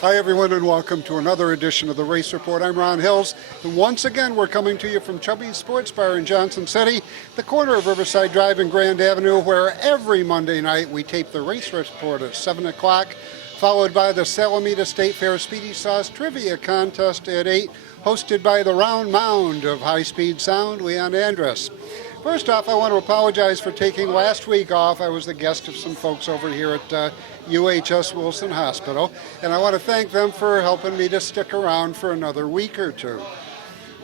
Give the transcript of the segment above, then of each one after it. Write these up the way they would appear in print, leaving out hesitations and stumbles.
Hi, everyone, and welcome to another edition of the Race Report. I'm Ron Hills, and once again, we're coming to you from Chubby's Sports Bar in Johnson City, the corner of Riverside Drive and Grand Avenue, where every Monday night we tape the Race Report at 7 o'clock, followed by the Salamita State Fair Speedy Sauce Trivia Contest at 8, hosted by the Round Mound of High Speed Sound, Leon Andrus. First off, I want to apologize for taking last week off. I was the guest of some folks over here at UHS Wilson Hospital, and I want to thank them for helping me to stick around for another week or two.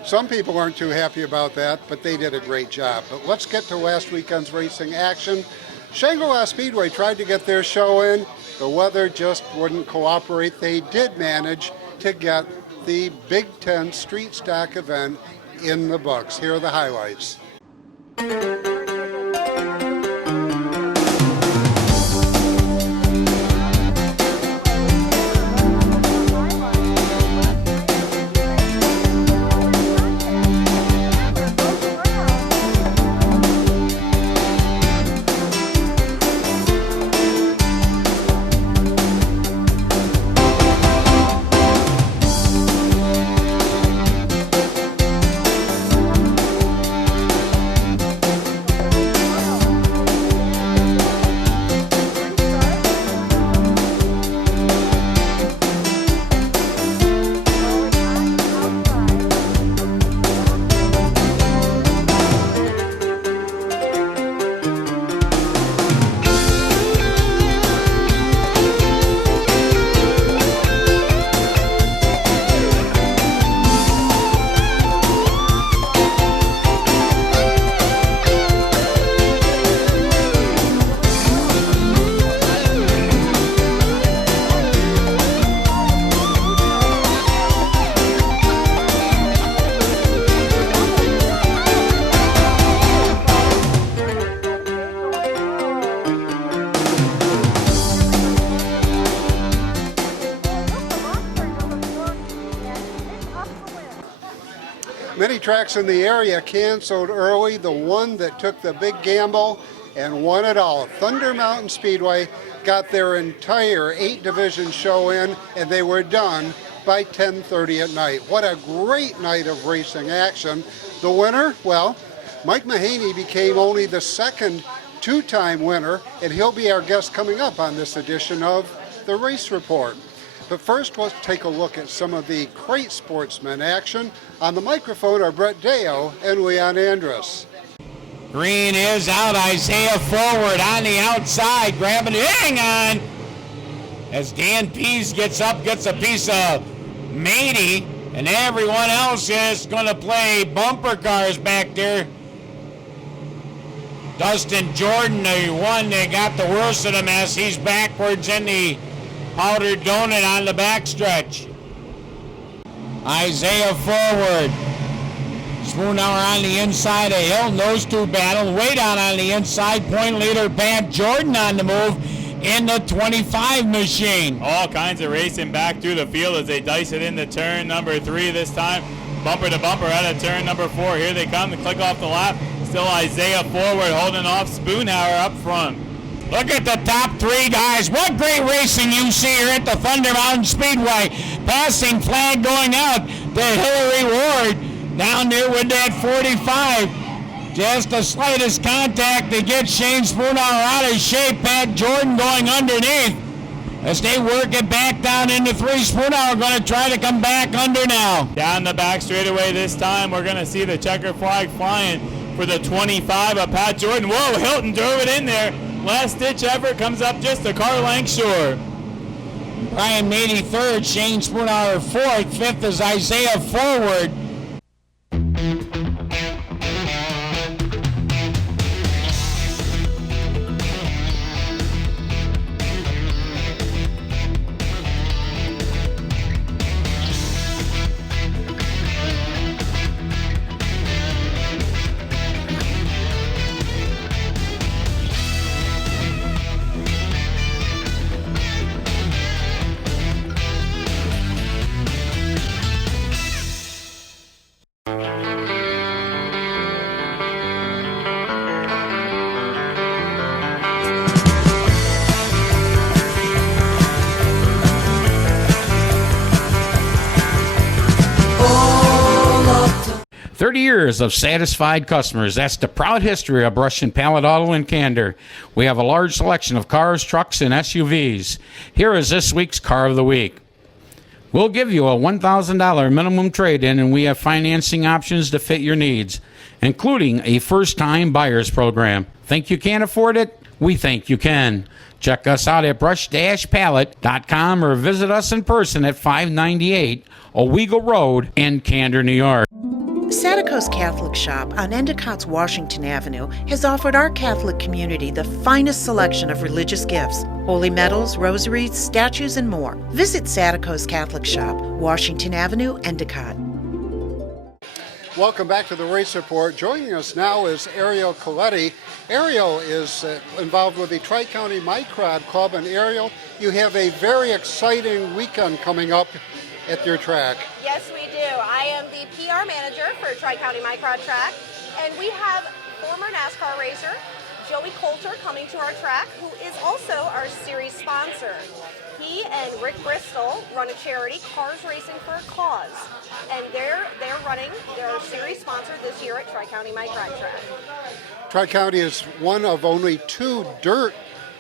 Some people aren't too happy about that, but they did a great job. But let's get to last weekend's racing action. Shangri-La Speedway tried to get their show in. The weather just wouldn't cooperate. They did manage to get the Big Ten Street Stock event in the books. Here are the highlights. Many tracks in the area canceled early. The one that took the big gamble and won it all, Thunder Mountain Speedway, got their entire 8-division show in, and they were done by 10:30 at night. What a great night of racing action. The winner, well, Mike Mahaney became only the second two-time winner, and he'll be our guest coming up on this edition of the Race Report. But first, let's take a look at some of the Crate Sportsman action. On the microphone are Brett Deo and Leon Andrus. Green is out, Isaiah forward on the outside, grabbing it, hang on! As Dan Pease gets up, gets a piece of Matey, and everyone else is going to play bumper cars back there. Dustin Jordan, the one that got the worst of the mess, he's backwards in the powdered donut on the backstretch. Isaiah forward. Spoonhour on the inside of Hill. Those two battle. Way down on the inside. Point leader Pat Jordan on the move in the 25 machine. All kinds of racing back through the field as they dice it into turn number 3 this time. Bumper to bumper out of turn number 4. Here they come to click off the lap. Still Isaiah forward holding off Spoonhour up front. Look at the top 3 guys. What great racing you see here at the Thunder Mountain Speedway. Passing flag going out to Hillary Ward down there with that 45. Just the slightest contact to get Shane Spoonhour out of shape. Pat Jordan going underneath. As they work it back down into 3, Spoonhour going to try to come back under now. Down the back straightaway this time, we're going to see the checker flag flying for the 25 of Pat Jordan. Whoa, Hilton drove it in there. Last ditch effort, comes up just a car length short. Brian Matey third, Shane Spoonhour fourth, fifth is Isaiah forward. 30 years of satisfied customers. That's the proud history of Brush and Pallet Auto in Candor. We have a large selection of cars, trucks, and SUVs. Here is this week's Car of the Week. We'll give you a $1,000 minimum trade-in, and we have financing options to fit your needs, including a first-time buyers program. Think you can't afford it? We think you can. Check us out at brush-pallet.com or visit us in person at 598 Owego Road in Candor, New York. Satico's Catholic Shop on Endicott's Washington Avenue has offered our Catholic community the finest selection of religious gifts, holy medals, rosaries, statues, and more. Visit Satico's Catholic Shop, Washington Avenue, Endicott. Welcome back to the Race Report. Joining us now is Ariel Coletti. Ariel is involved with the Tri-County Microd Club. And Ariel, you have a very exciting weekend coming up at your track. Yes, we do. I am the PR manager for Tri-County Microd Track, and we have former NASCAR racer Joey Coulter coming to our track, who is also our series sponsor. He and Rick Bristol run a charity, Cars Racing for a Cause, and they're running their series sponsor this year at Tri-County Microd Track. Tri-County is one of only 2 dirt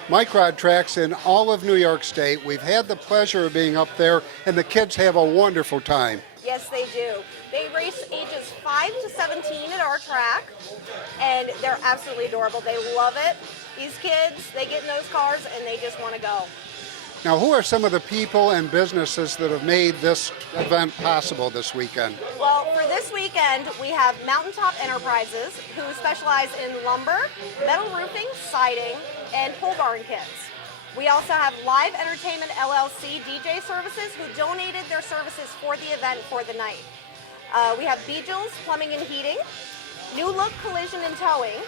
microd tracks in all of New York State. We've had the pleasure of being up there, and the kids have a wonderful time. Yes, they do. They race ages 5 to 17 at our track, and they're absolutely adorable. They love it. These kids, they get in those cars, and they just want to go. Now, who are some of the people and businesses that have made this event possible this weekend? Well, for this weekend, we have Mountaintop Enterprises, who specialize in lumber, metal roofing, siding, and pole barn kits. We also have Live Entertainment LLC DJ Services, who donated their services for the event for the night. We have Beagles Plumbing and Heating, New Look Collision and Towing,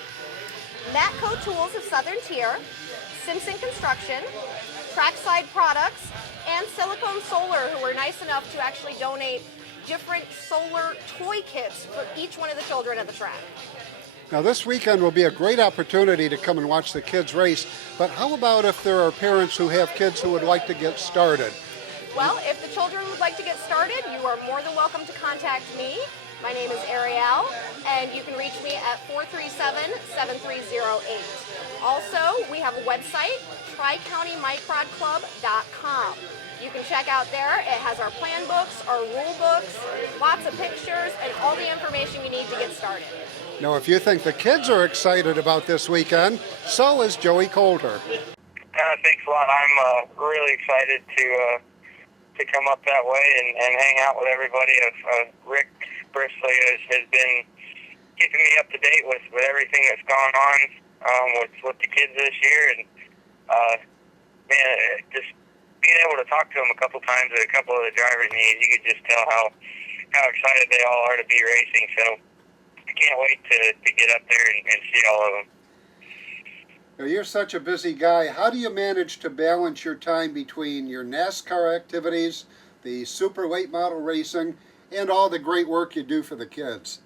Matco Tools of Southern Tier, Simpson Construction, Trackside Products, and Silicone Solar, who were nice enough to actually donate different solar toy kits for each one of the children at the track. Now, this weekend will be a great opportunity to come and watch the kids race, but how about if there are parents who have kids who would like to get started? Well, if the children would like to get started, you are more than welcome to contact me. My name is Ariel, and you can reach me at 437-7308. Also, we have a website, tricountymicrodclub.com. You can check out there. It has our plan books, our rule books, lots of pictures, and all the information you need to get started. Now, if you think the kids are excited about this weekend, so is Joey Coulter. Thanks a lot. I'm really excited to come up that way and hang out with everybody. Rick Bristol has been keeping me up to date with everything that's gone on with the kids this year, and just being able to talk to them a couple times at a couple of the drivers' meetings, you could just tell how excited they all are to be racing. So I can't wait to get up there and see all of them. Now, you're such a busy guy. How do you manage to balance your time between your NASCAR activities, the super late model racing, and all the great work you do for the kids?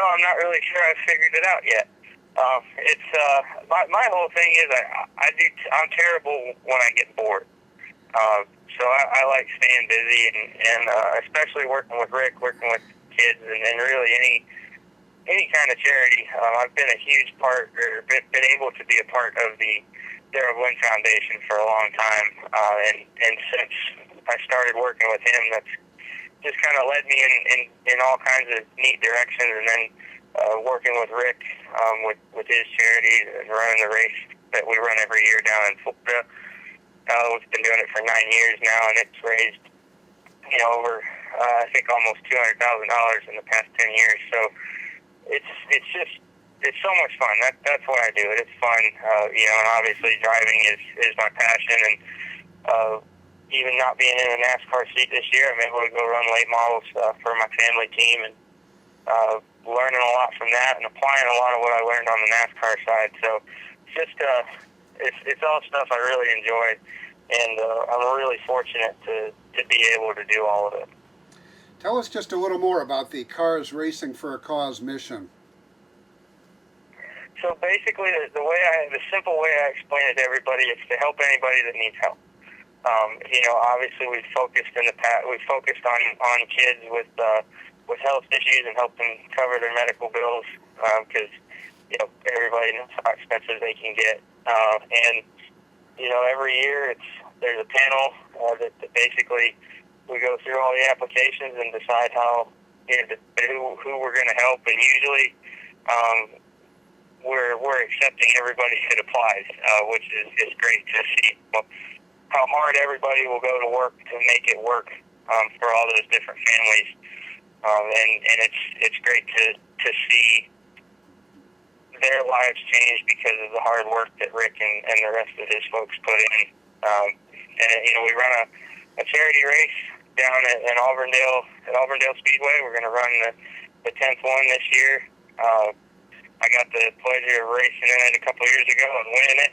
I'm not really sure I've figured it out yet. It's my whole thing is I'm terrible when I get bored. So I like staying busy and especially working with Rick, working with kids, and really any kind of charity. I've been a huge part, or been able to be a part of the Darrell Lynn Foundation for a long time, and since I started working with him, that's just kind of led me in all kinds of neat directions. And then working with Rick with his charity and running the race that we run every year down in Florida. We've been doing it for 9 years now, and it's raised over I think almost $200,000 in the past 10 years. So it's so much fun. That's why I do it. It's fun, and obviously driving is my passion. And even not being in a NASCAR seat this year, I'm able to go run late models for my family team, and learning a lot from that and applying a lot of what I learned on the NASCAR side. So it's all stuff I really enjoy, and I'm really fortunate to be able to do all of it. Tell us just a little more about the Cars Racing for a Cause mission. So basically, the simple way I explain it to everybody is to help anybody that needs help. Obviously we focused in the past. We focused on kids with health issues and helped them cover their medical bills because everybody knows how expensive they can get. Every year there's a panel that basically we go through all the applications and decide who we're going to help, and usually we're accepting everybody that applies, which is great to see how hard everybody will go to work to make it work for all those different families, and it's great to see their lives change because of the hard work that Rick and the rest of his folks put in. We run a charity race down at Auburndale Speedway. We're going to run the 10th one this year. I got the pleasure of racing in it a couple years ago and winning it.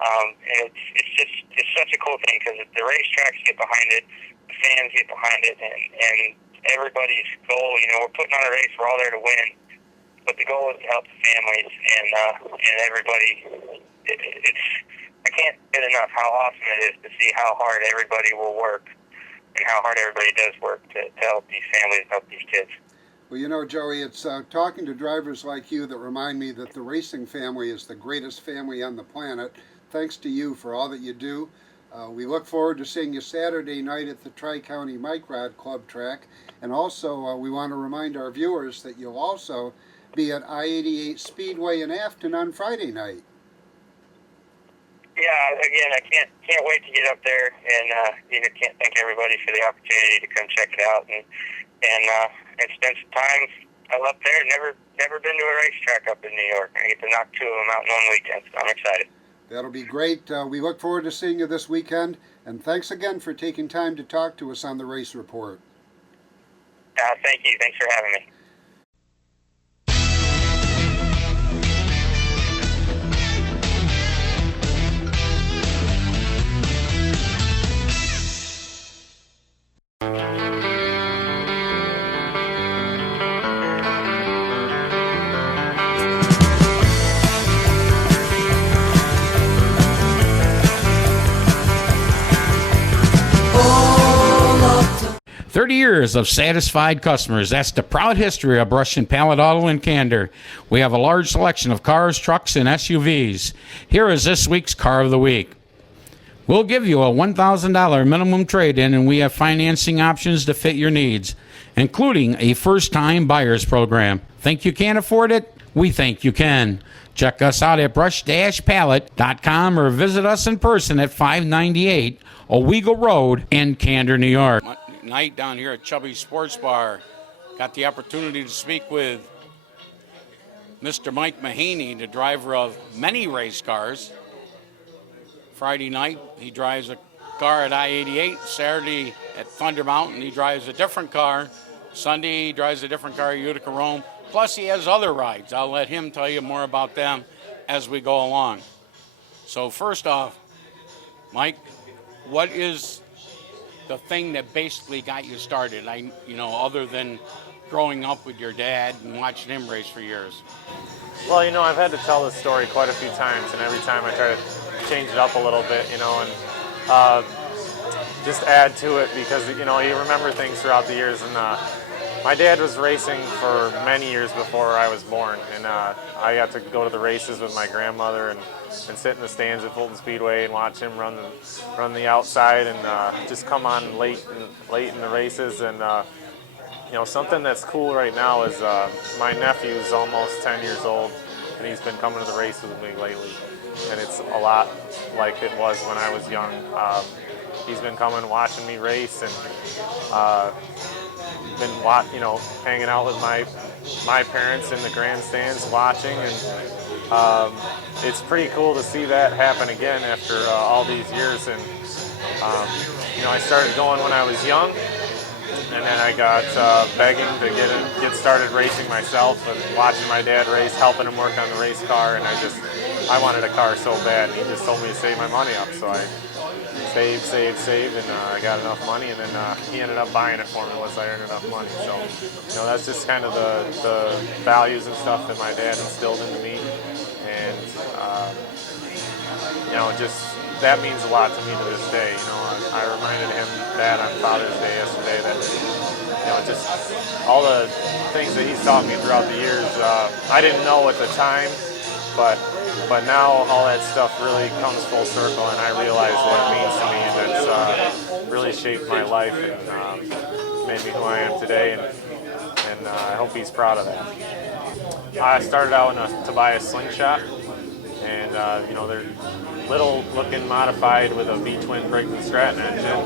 And it's such a cool thing because the racetracks get behind it, the fans get behind it, and everybody's goal. We're putting on a race. We're all there to win, but the goal is to help the families and everybody. I can't get enough how awesome it is to see how hard everybody will work and how hard everybody does work to help these families, help these kids. Well, Joey, it's talking to drivers like you that remind me that the racing family is the greatest family on the planet. Thanks to you for all that you do. We look forward to seeing you Saturday night at the Tri-County Mike Rod Club track. And also, we want to remind our viewers that you'll also be at I-88 Speedway in Afton on Friday night. Yeah, again, I can't wait to get up there, and can't thank everybody for the opportunity to come check it out and spend some time up there. Never been to a racetrack up in New York. I get to knock two of them out in one weekend, so I'm excited. That'll be great. We look forward to seeing you this weekend, and thanks again for taking time to talk to us on the Race Report. Thank you. Thanks for having me. 30 years of satisfied customers. That's the proud history of Brush and Pallet Auto in Candor. We have a large selection of cars, trucks, and SUVs. Here is this week's Car of the Week. We'll give you a $1,000 minimum trade-in, and we have financing options to fit your needs, including a first-time buyer's program. Think you can't afford it? We think you can. Check us out at brush-pallet.com or visit us in person at 598 Owego Road in Candor, New York. Night down here at Chubby Sports Bar. Got the opportunity to speak with Mr. Mike Mahaney, the driver of many race cars. Friday night, he drives a car at I-88. Saturday at Thunder Mountain, he drives a different car. Sunday, he drives a different car at Utica Rome. Plus, he has other rides. I'll let him tell you more about them as we go along. So first off, Mike, what is the thing that basically got you started? Other than growing up with your dad and watching him race for years. Well, I've had to tell this story quite a few times, and every time I try to change it up a little bit, and just add to it because, you remember things throughout the years. And my dad was racing for many years before I was born, and I got to go to the races with my grandmother and sit in the stands at Fulton Speedway and watch him run the outside and just come on late in the races. And something that's cool right now is my nephew's almost 10 years old, and he's been coming to the races with me lately, and it's a lot like it was when I was young. He's been coming, watching me race, and been hanging out with my parents in the grandstands watching, and it's pretty cool to see that happen again after all these years. And I started going when I was young, and then I got begging to get started racing myself and watching my dad race, helping him work on the race car, and I wanted a car so bad, and he just told me to save my money up, so I saved, and I got enough money, and then he ended up buying it for me once I earned enough money. So, that's just kind of the values and stuff that my dad instilled into me, and just that means a lot to me to this day. You know, I reminded him that on Father's Day yesterday that, you know, just all the things that he's taught me throughout the years, I didn't know at the time, but now all that stuff really comes full circle, and I realize what it means to me, and it's really shaped my life and made me who I am today, and I hope he's proud of that. I started out in a Tobias slingshot, and you know, they're little looking modified with a V-twin Briggs & Stratton engine,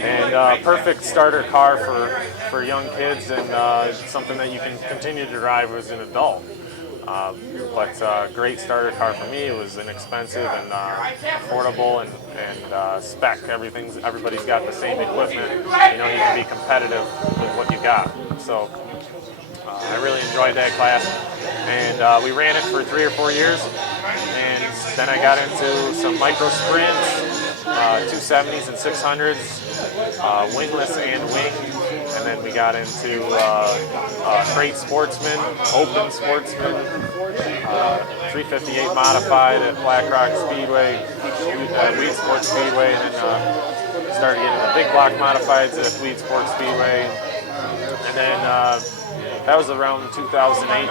and perfect starter car for young kids, and something that you can continue to drive as an adult. But great starter car for me. It was inexpensive and affordable, and spec. Everybody's got the same equipment. You know, you can be competitive with what you got. So I really enjoyed that class, and we ran it for 3 or 4 years, and then I got into some micro sprints, 270s and 600s, wingless and wing. And then we got into Great Sportsman, Open Sportsman, 358 modified at Black Rock Speedway, Weed Sports Speedway, and then started getting the big block modifieds at Weed Sports Speedway. And then that was around 2008.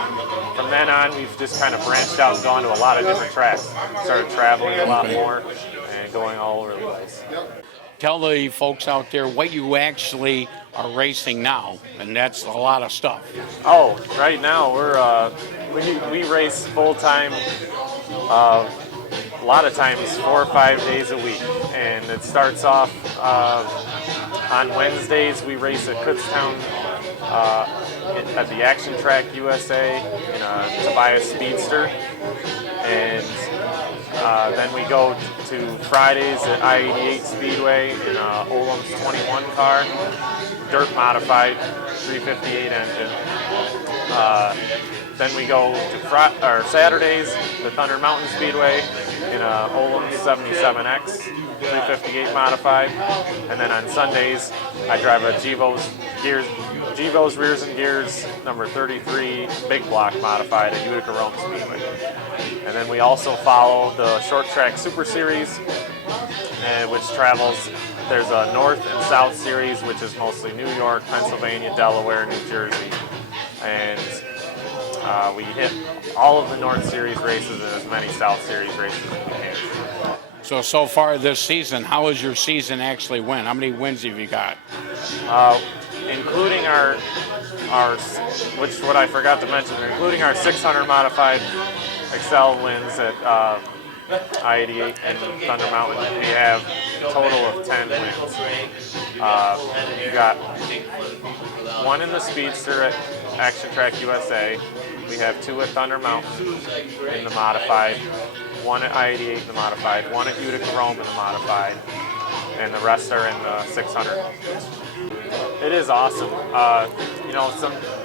From then on, we've just kind of branched out and gone to a lot of different tracks. Started traveling a lot more and going all over the place. Tell the folks out there what you actually are racing now, and that's a lot of stuff. Oh, right now we race full time. A lot of times 4 or 5 days a week, and it starts off on Wednesdays. We race at Kutztown at the Action Track USA in a Tobias Speedster, and then we go to Fridays at I-88 Speedway in Olam's 21 car, dirt modified, 358 engine. Then we go to Saturdays to Thunder Mountain Speedway in Olam's 77X, 358 modified. And then on Sundays, I drive a Gevo's Rears and Gears number 33 big block modified at Utica Rome Speedway. And then we also follow the Short Track Super Series, which travels. There's a North and South Series, which is mostly New York, Pennsylvania, Delaware, New Jersey. And we hit all of the North Series races and as many South Series races as we can. So far this season, how has your season actually went? How many wins have you got? Including our which what I forgot to mention, including our 600 modified Excel wins at I-88 and Thunder Mountain, we have a total of 10 wins. We got 1 in the Speedster at Action Track USA. We have 2 at Thunder Mountain in the modified, 1 at I-88 in the modified, 1 at Utica Rome in the modified, and the rest are in the 600. It is awesome. You know,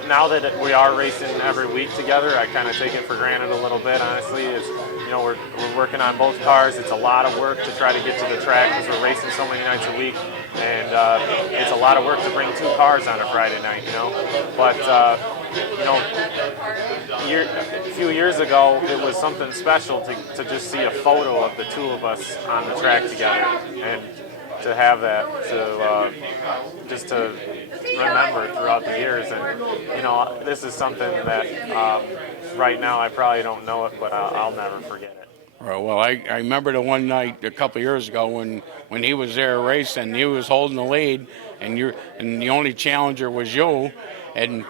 now that we are racing every week together, I kind of take it for granted a little bit, honestly. You know, we're working on both cars. It's a lot of work to try to get to the track because we're racing so many nights a week, and it's a lot of work to bring 2 cars on a Friday night, you know. But, you know, a few years ago, it was something special to just see a photo of the 2 of us on the track together, and to have that, to just to remember throughout the years. And, you know, this is something that right now I probably don't know it, but I'll never forget it. Right, well, I remember the one night a couple of years ago when he was there racing, he was holding the lead, and the only challenger was you, and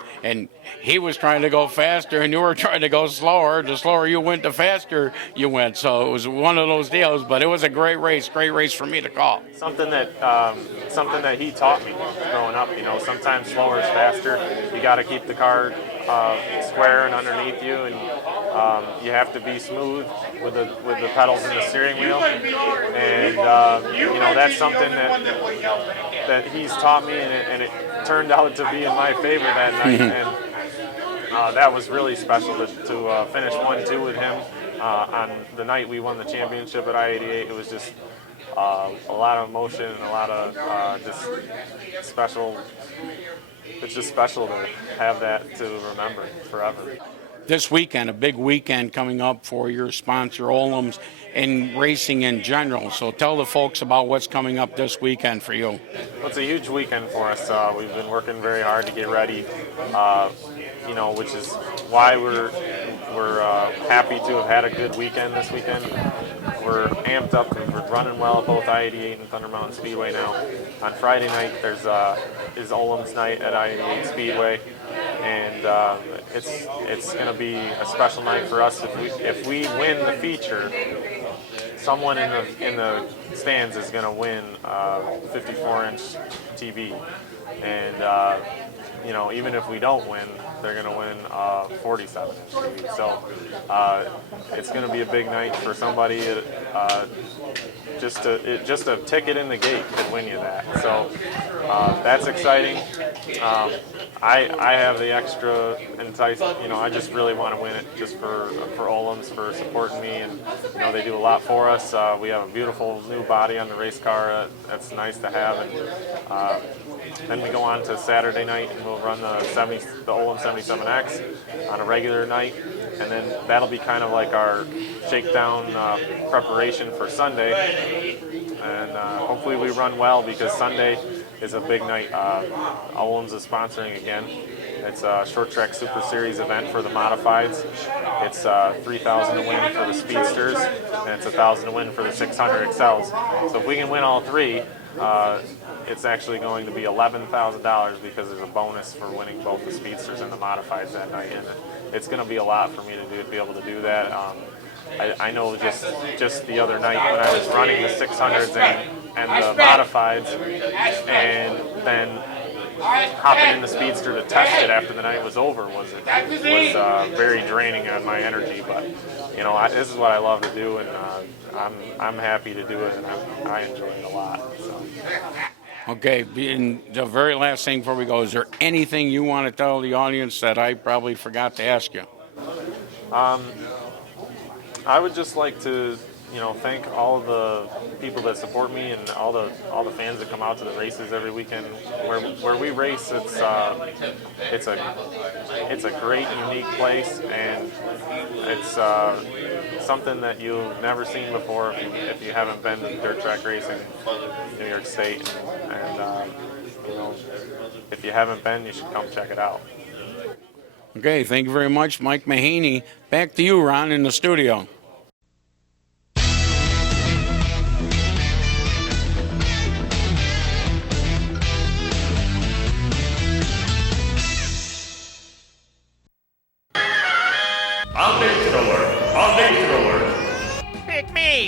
he was trying to go faster, and you were trying to go slower. The slower you went, the faster you went. So it was one of those deals, but it was a great race for me to call. Something that he taught me growing up. You know, sometimes slower is faster. You got to keep the car square and underneath you, and you have to be smooth with the pedals and the steering wheel. And you know, that's something that he's taught me, and it turned out to be in my favor that night. And that was really special to finish 1-2 with him on the night we won the championship at I-88. It was just a lot of emotion and a lot of just special. It's just special to have that to remember forever. this weekend, a big weekend coming up for your sponsor, Olam's, and racing in general. So tell the folks about what's coming up this weekend for you. Well, it's a huge weekend for us. We've been working very hard to get ready, which is why we're happy to have had a good weekend this weekend. We're amped up and we're running well at both I-88 and Thunder Mountain Speedway now. On Friday night, is Olam's night at I-88 Speedway, and it's going to be a special night for us. If we win the feature, someone in the stands is going to win 54-inch TV, and even if we don't win, they're going to win 47-inch TV. So it's going to be a big night for somebody. Just a ticket in the gate could win you that. So that's exciting. I have the extra entice. I just really want to win it just for Olam's, for supporting me, and they do a lot for us. We have a beautiful new body on the race car. That's nice to have, and then we go on to Saturday night and we'll run the Olam 77X on a regular night, and then that'll be kind of like our shakedown preparation for Sunday, and hopefully we run well, because Sunday is a big night. Olam's is sponsoring again. It's a short track super series event for the modifieds. It's $3,000 to win for the speedsters, and it's $1,000 to win for the 600 XLs. So if we can win all three, it's actually going to be $11,000, because there's a bonus for winning both the speedsters and the modifieds that night. And it's going to be a lot for me to be able to do that. I know just the other night when I was running the 600s and the modifieds, and then hopping in the speedster to test it after the night was over was very draining on my energy. But this is what I love to do, and I'm happy to do it, and I enjoy it a lot. So. Okay, and the very last thing before we go, is there anything you want to tell the audience that I probably forgot to ask you? I would just like to, thank all the people that support me, and all the fans that come out to the races every weekend. Where we race, it's a great, unique place, and it's something that you've never seen before if you haven't been to dirt track racing in New York State. And if you haven't been, you should come check it out. Okay, thank you very much, Mike Mahaney. Back to you, Ron, in the studio.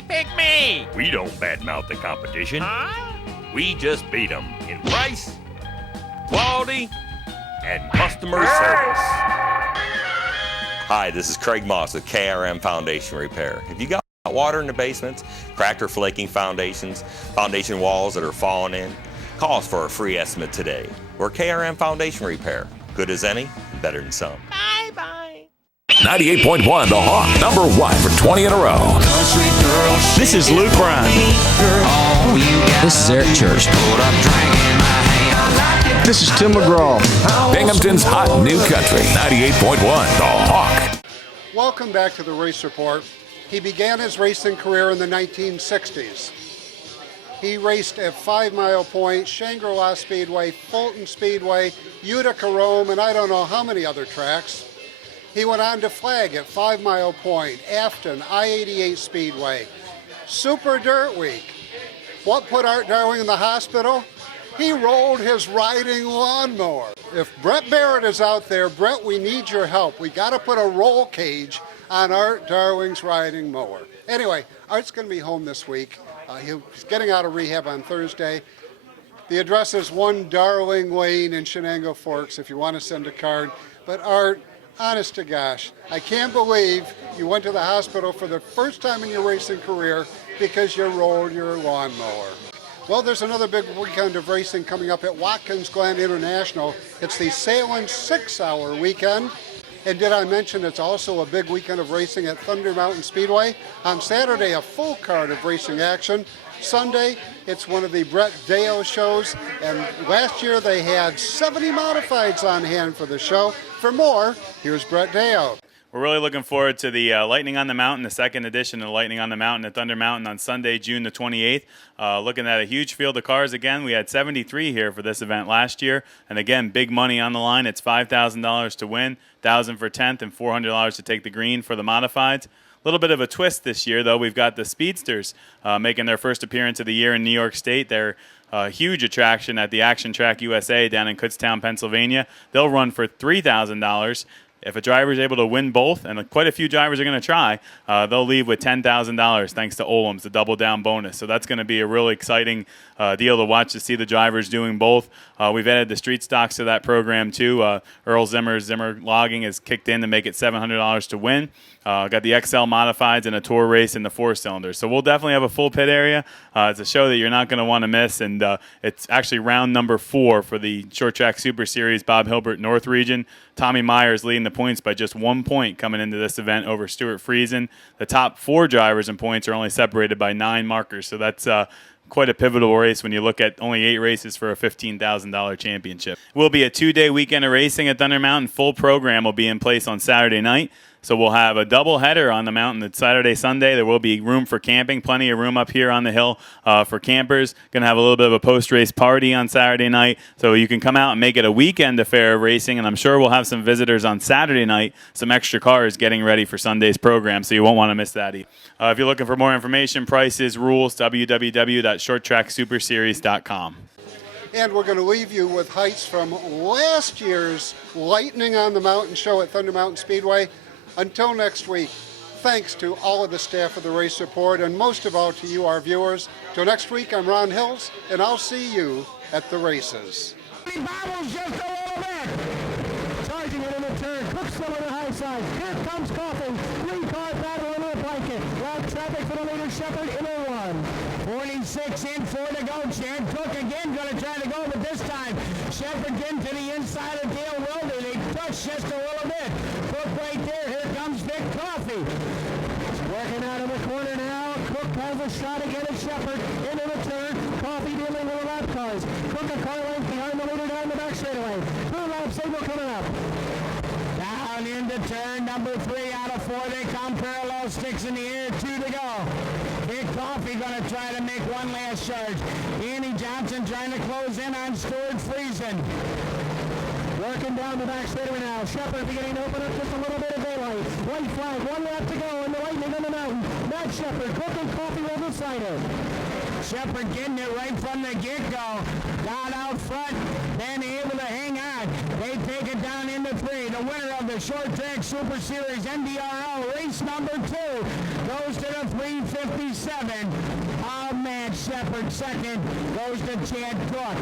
Pick me! We don't badmouth the competition. Huh? We just beat them in price, quality, and customer service. Hi, this is Craig Moss with KRM Foundation Repair. If you got water in the basements, cracked or flaking foundations, foundation walls that are falling in, call us for a free estimate today. We're KRM Foundation Repair. Good as any, better than some. Bye-bye. 98.1 The Hawk, #1 for 20 in a row. This is Luke Bryan. This is Eric Church. This is Tim McGraw. Binghamton's hot new country, 98.1 The Hawk. Welcome back to the Race Report. He began his racing career in the 1960s. He raced at 5 Mile Point, Shangri-La Speedway, Fulton Speedway, Utica Rome, and I don't know how many other tracks. He went on to flag at 5 Mile Point, Afton, I-88 Speedway, Super Dirt Week. What put Art Darling in the hospital? He rolled his riding lawnmower. If Brett Barrett is out there, Brett, we need your help. We got to put a roll cage on Art Darling's riding mower. Anyway, Art's going to be home this week. He's getting out of rehab on Thursday. The address is 1 Darling Lane in Shenango Forks if you want to send a card. But Art, honest to gosh, I can't believe you went to the hospital for the first time in your racing career because you rolled your lawnmower. Well, there's another big weekend of racing coming up at Watkins Glen International. It's the Salem 6-hour weekend. And did I mention it's also a big weekend of racing at Thunder Mountain Speedway? On Saturday, a full card of racing action. Sunday, it's one of the Brett Deo shows. And last year, they had 70 modifieds on hand for the show. For more, here's Brett Deo. We're really looking forward to the Lightning on the Mountain, the second edition of Lightning on the Mountain at Thunder Mountain on Sunday, June the 28th. Looking at a huge field of cars again. We had 73 here for this event last year. And again, big money on the line. It's $5,000 to win, $1,000 for 10th, and $400 to take the green for the modifieds. A little bit of a twist this year, though. We've got the Speedsters making their first appearance of the year in New York State. They're a huge attraction at the Action Track USA down in Kutztown, Pennsylvania. They'll run for $3,000. If a driver is able to win both, and quite a few drivers are going to try, they'll leave with $10,000 thanks to Olam's, the double down bonus. So that's going to be a really exciting deal to watch, to see the drivers doing both. We've added the street stocks to that program too. Earl Zimmer Logging has kicked in to make it $700 to win. Got the XL Modifieds and a tour race in the 4-cylinder. So we'll definitely have a full pit area. It's a show that you're not going to want to miss, and it's actually round number 4 for the Short Track Super Series Bob Hilbert North Region. Tommy Myers leading the points by just 1 point coming into this event over Stuart Friesen. The top 4 drivers in points are only separated by 9 markers, so that's quite a pivotal race when you look at only 8 races for a $15,000 championship. It will be a 2-day weekend of racing at Thunder Mountain. Full program will be in place on Saturday night. So we'll have a double header on the mountain. It's Saturday, Sunday. There will be room for camping, plenty of room up here on the hill for campers. Going to have a little bit of a post-race party on Saturday night. So you can come out and make it a weekend affair of racing. And I'm sure we'll have some visitors on Saturday night, some extra cars getting ready for Sunday's program. So you won't want to miss that. If you're looking for more information, prices, rules, www.shorttracksuperseries.com. And we're going to leave you with heights from last year's Lightning on the Mountain show at Thunder Mountain Speedway. Until next week, thanks to all of the staff of the Race Report, and most of all to you, our viewers. Till next week, I'm Ron Hills, and I'll see you at the races. Bobbles just a little bit. Charging it in the turn. Cook still on the high side. Here comes Coffin. 3-car battle in the blanket. Route traffic for the leader, Shepard, in a 1. 46 in, 4 to go. Chad Cook again going to try to go, but this time Shepard getting to the inside of Dale Wilder. They touch just a little bit. Cook right there. Here comes Vic Coffey. He's working out in the corner now. Cook has a shot again at Shepard. Into the turn. Coffey dealing with the lap cars. Cook a car length behind the leader down the back straightaway. 2 lap signal coming up. Down into turn number 3 out of 4. They come parallel, sticks in the air, 2 to go. Vic Coffey going to try to make one last charge. Andy Johnson trying to close in on Stuart Friesen. Working down the back straightaway now. Shepard beginning to open up just a little bit of daylight. White flag, 1 lap to go in the Lightning on the Mountain. Matt Shepard, Cook and Coffey right beside it. Shepard getting it right from the get-go. Down out front, then able to hang on. They take it down into 3. The winner of the Short Track Super Series NDRL race number 2 goes to the 357. Matt Shepard. Second goes to Chad Cook.